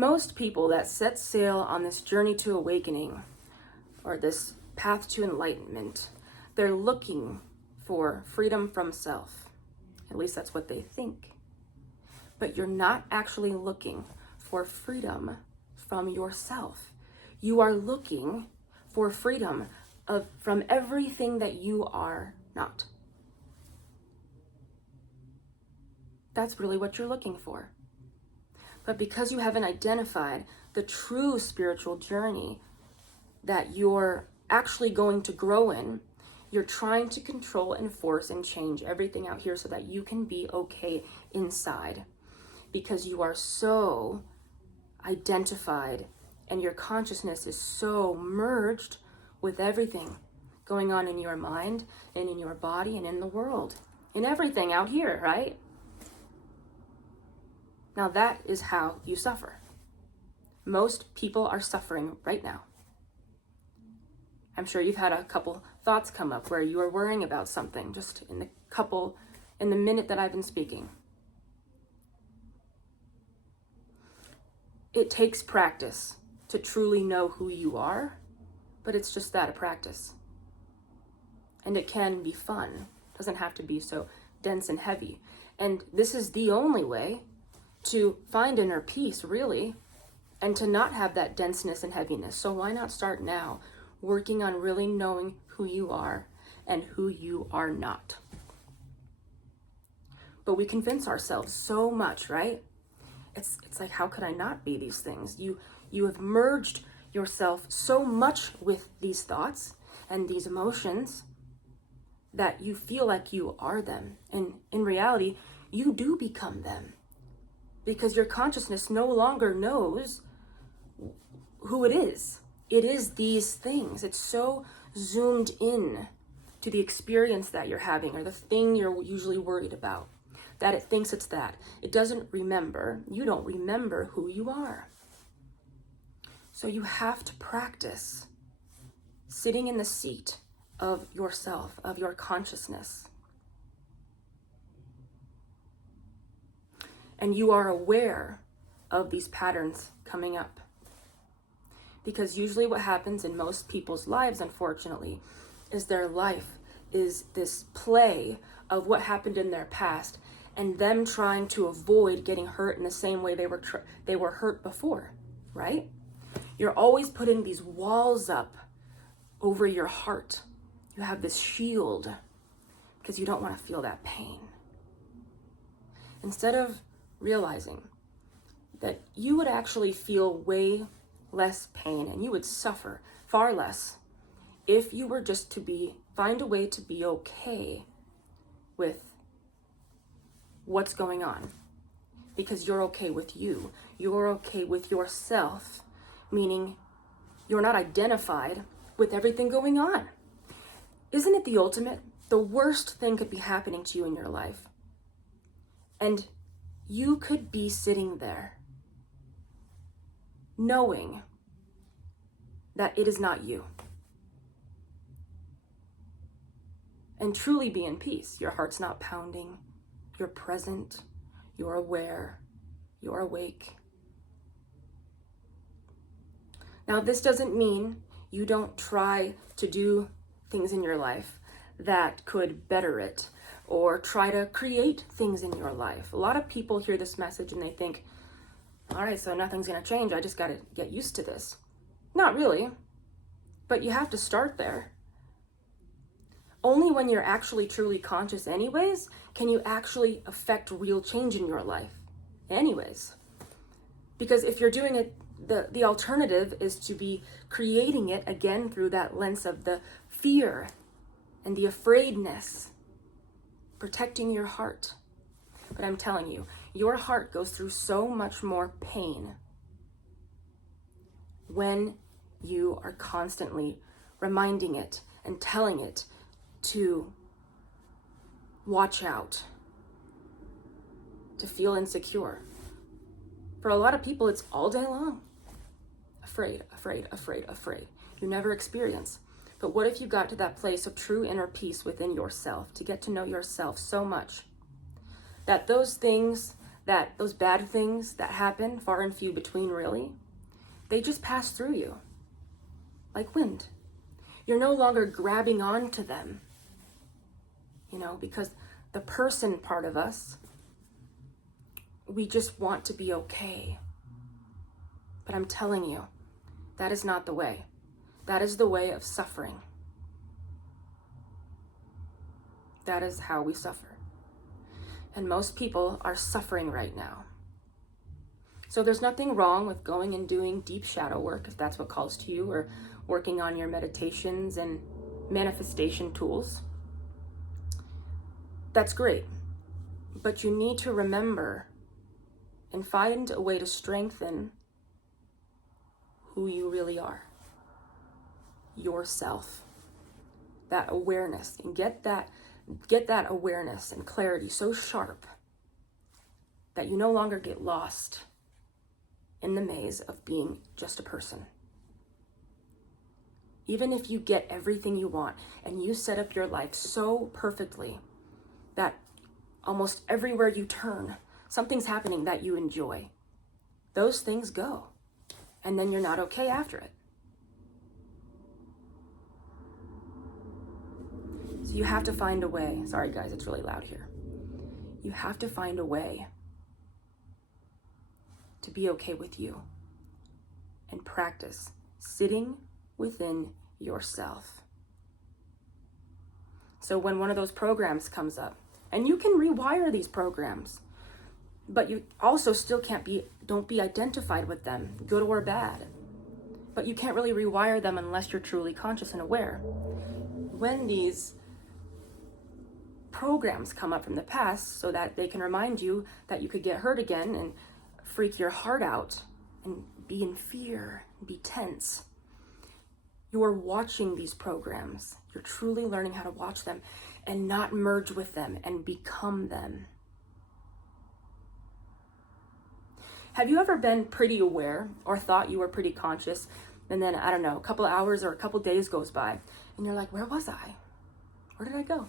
Most people that set sail on this journey to awakening or this path to enlightenment, they're looking for freedom from self. At least that's what they think. But you're not actually looking for freedom from yourself. You are looking for freedom from everything that you are not. That's really what you're looking for. But because you haven't identified the true spiritual journey that you're actually going to grow in, you're trying to control and force and change everything out here so that you can be okay inside. Because you are so identified and your consciousness is so merged with everything going on in your mind and in your body and in the world, in everything out here, right? Now that is how you suffer. Most people are suffering right now. I'm sure you've had a couple thoughts come up where you are worrying about something just in the minute that I've been speaking. It takes practice to truly know who you are, but it's just that, a practice. And it can be fun. It doesn't have to be so dense and heavy. And this is the only way to find inner peace, really, and to not have that denseness and heaviness. So why not start now, working on really knowing who you are and who you are not? But we convince ourselves so much, right? It's like, how could I not be these things? You have merged yourself so much with these thoughts and these emotions that you feel like you are them. And in reality, you do become them. Because your consciousness no longer knows who it is. It is these things. It's so zoomed in to the experience that you're having or the thing you're usually worried about that it thinks it's that. It doesn't remember. You don't remember who you are. So you have to practice sitting in the seat of yourself, of your consciousness. And you are aware of these patterns coming up. Because usually what happens in most people's lives, unfortunately, is their life is this play of what happened in their past and them trying to avoid getting hurt in the same way they were hurt before, right? You're always putting these walls up over your heart. You have this shield because you don't want to feel that pain. Instead of realizing that you would actually feel way less pain and you would suffer far less if you were just to find a way to be okay with what's going on, because you're okay with you. You're okay with yourself, meaning you're not identified with everything going on. Isn't it the ultimate? The worst thing could be happening to you in your life, and you could be sitting there knowing that it is not you, and truly be in peace. Your heart's not pounding. You're present. You're aware. You're awake. Now, this doesn't mean you don't try to do things in your life that could better it, or try to create things in your life. A lot of people hear this message and they think, all right, so nothing's going to change. I just got to get used to this. Not really, but you have to start there. Only when you're actually truly conscious anyways, can you actually affect real change in your life anyways. Because if you're doing it, the alternative is to be creating it again through that lens of the fear and the afraidness, protecting your heart. But I'm telling you, your heart goes through so much more pain when you are constantly reminding it and telling it to watch out, to feel insecure. For a lot of people, it's all day long. Afraid, afraid, afraid, afraid. You never experience. But what if you got to that place of true inner peace within yourself, to get to know yourself so much that those things that those bad things that happen, far and few between really, they just pass through you like wind. You're no longer grabbing onto them, because the person part of us, we just want to be okay. But I'm telling you, that is not the way. That is the way of suffering. That is how we suffer. And most people are suffering right now. So there's nothing wrong with going and doing deep shadow work, if that's what calls to you, or working on your meditations and manifestation tools. That's great. But you need to remember and find a way to strengthen who you really are. Yourself. That awareness. And get that awareness and clarity so sharp that you no longer get lost in the maze of being just a person. Even if you get everything you want and you set up your life so perfectly that almost everywhere you turn, something's happening that you enjoy, those things go. And then you're not okay after it. So you have to find a way. Sorry guys, it's really loud here. You have to find a way to be okay with you and practice sitting within yourself. So when one of those programs comes up, and you can rewire these programs, but you also still don't be identified with them, good or bad. But you can't really rewire them unless you're truly conscious and aware. When these programs come up from the past so that they can remind you that you could get hurt again and freak your heart out and be in fear, be tense. You're watching these programs. You're truly learning how to watch them and not merge with them and become them. Have you ever been pretty aware or thought you were pretty conscious, and then, I don't know, a couple of hours or a couple of days goes by and you're like, where was I? Where did I go?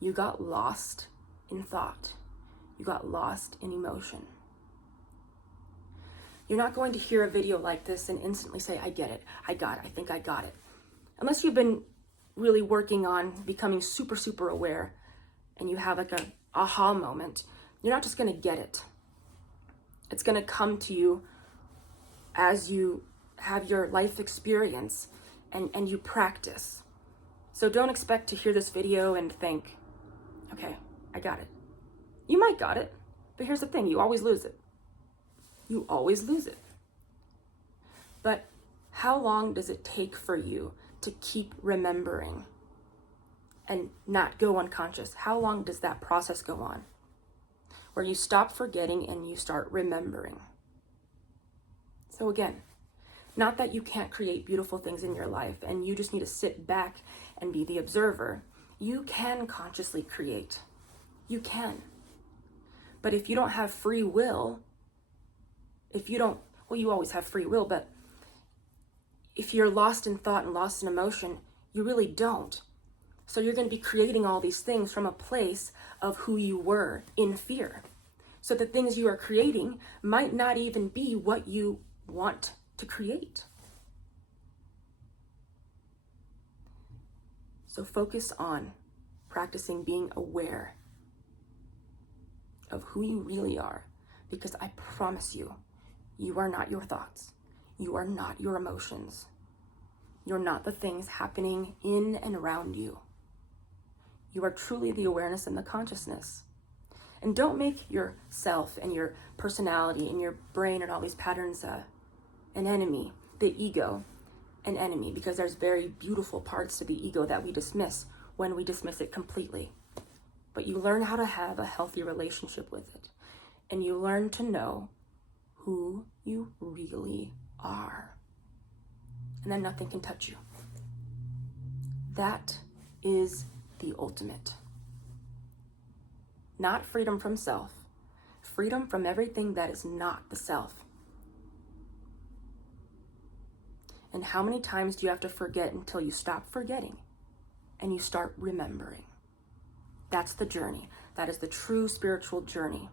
You got lost in thought. You got lost in emotion. You're not going to hear a video like this and instantly say, I get it, I got it, I think I got it. Unless you've been really working on becoming super, super aware and you have like an aha moment, you're not just going to get it. It's going to come to you as you have your life experience and you practice. So don't expect to hear this video and think, okay, I got it. You might got it, but here's the thing, you always lose it. You always lose it. But how long does it take for you to keep remembering and not go unconscious? How long does that process go on? Where you stop forgetting and you start remembering. So again, not that you can't create beautiful things in your life and you just need to sit back and be the observer. You can consciously create. You can. But if you don't have free will, you always have free will, but if you're lost in thought and lost in emotion, you really don't. So you're going to be creating all these things from a place of who you were in fear. So the things you are creating might not even be what you want to create. So focus on practicing being aware of who you really are, because I promise you, you are not your thoughts. You are not your emotions. You're not the things happening in and around you. You are truly the awareness and the consciousness. And don't make yourself and your personality and your brain and all these patterns an enemy, the ego an enemy, because there's very beautiful parts to the ego that we dismiss when we dismiss it completely. But you learn how to have a healthy relationship with it. And you learn to know who you really are. And then nothing can touch you. That is the ultimate. Not freedom from self, freedom from everything that is not the self. And how many times do you have to forget until you stop forgetting and you start remembering? That's the journey. That is the true spiritual journey.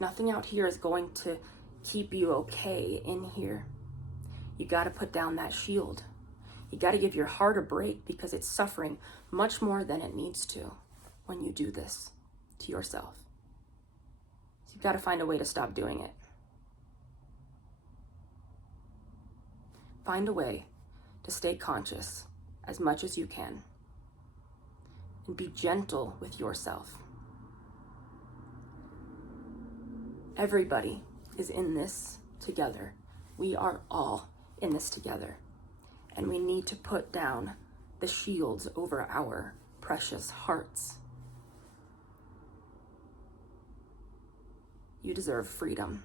Nothing out here is going to keep you okay in here. You got to put down that shield. You got to give your heart a break because it's suffering much more than it needs to when you do this to yourself. So you've got to find a way to stop doing it. Find a way to stay conscious as much as you can. And be gentle with yourself. Everybody is in this together. We are all in this together. And we need to put down the shields over our precious hearts. You deserve freedom.